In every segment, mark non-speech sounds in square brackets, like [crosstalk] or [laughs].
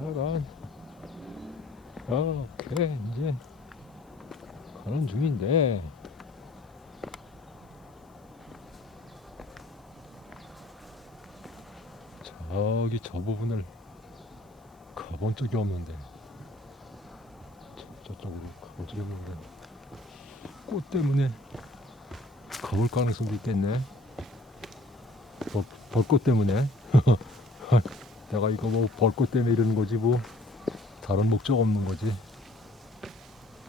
하여간 이렇게 이제 가는 중인데. 저기 저 부분을 가본 적이 없는데. 저, 저쪽으로 가본 적이 없는데. 꽃 때문에 가볼 가능성도 있겠네. 벚, 벚꽃 때문에 [laughs] 내가 이거 뭐 벚꽃 때문에 이러는 거지 뭐. 다른 목적 없는 거지.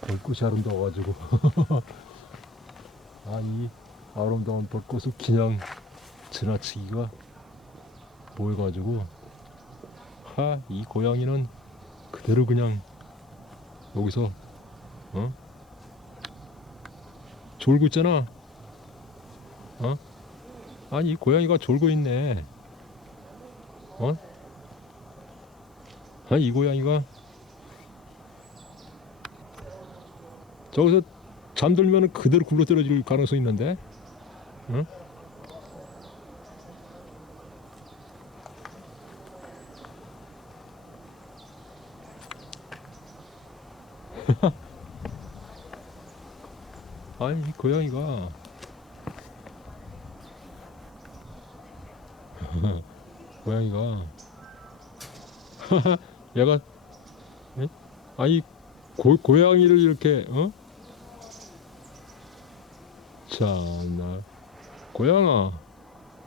벚꽃이 아름다워가지고. [laughs] 아 이 아름다운 벚꽃을 그냥 지나치기가 보여가지고. 하 이 고양이는 그대로 그냥 여기서 어? 졸고 있잖아. 어? 아니 이 고양이가 졸고 있네. 어 아니 이 고양이가 저기서 잠들면 그대로 굴러 떨어질 가능성이 있는데 응? [laughs] 아니 이 고양이가 [laughs] 고양이가 [laughs] 얘가 에? 아니 고, 고양이를 이렇게 어? 자나 고양아.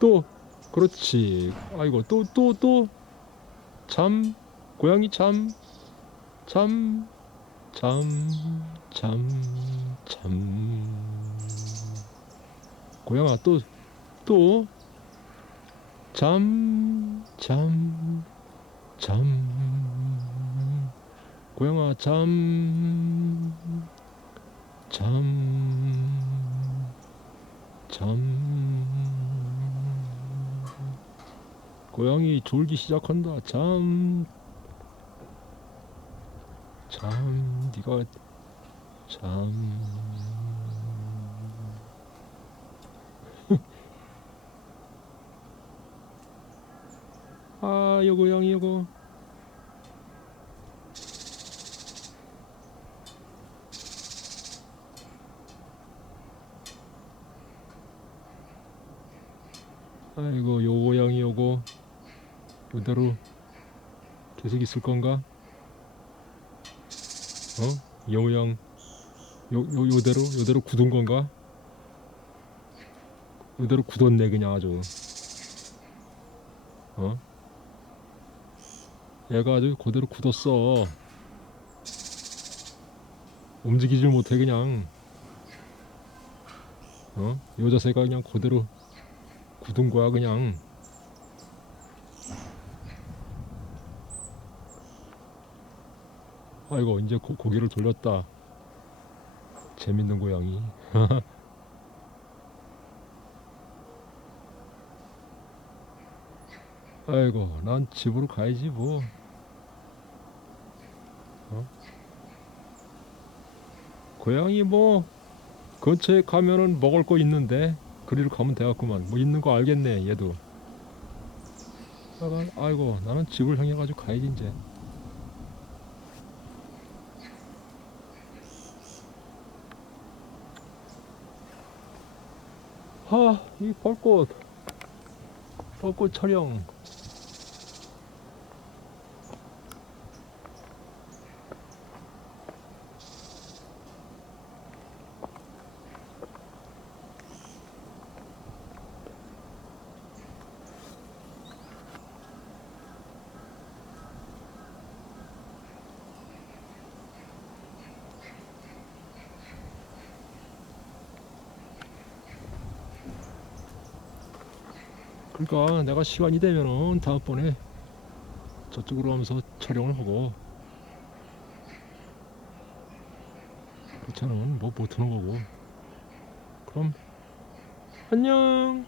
또 그렇지. 아이고 또 또 또. 잠 고양이 잠 잠 잠 잠 잠 고양아 또 또. 잠 잠 잠 고양아 잠 잠, 잠. 고양이 졸기 시작한다. 잠, 잠, 네가 잠. [laughs] 아, 요 고양이 요거. 아이고 요 고양이 요거 요대로 계속 있을 건가? 어? 요 모양 요, 요, 요대로 요대로 굳은 건가? 요대로 굳었네 그냥 아주 어? 얘가 아주 그대로 굳었어 움직이질 못해 그냥 어? 요 자세가 그냥 그대로 굳은 거야 그냥. 아이고 이제 고, 고개를 돌렸다. 재밌는 고양이. [laughs] 아이고 난 집으로 가야지 뭐. 어? 고양이 뭐 근처에 가면은 먹을 거 있는데 그리로 가면 되겠구만. 뭐 있는 거 알겠네 얘도. 하여간 아이고 나는 집을 향해 가지고 가야지 이제. 하 이 벚꽃. 벚꽃 촬영 그러니까 내가 시간이 되면은 다음번에 저쪽으로 하면서 촬영을 하고. 그렇잖아 뭐 못하는 거고. 그럼 안녕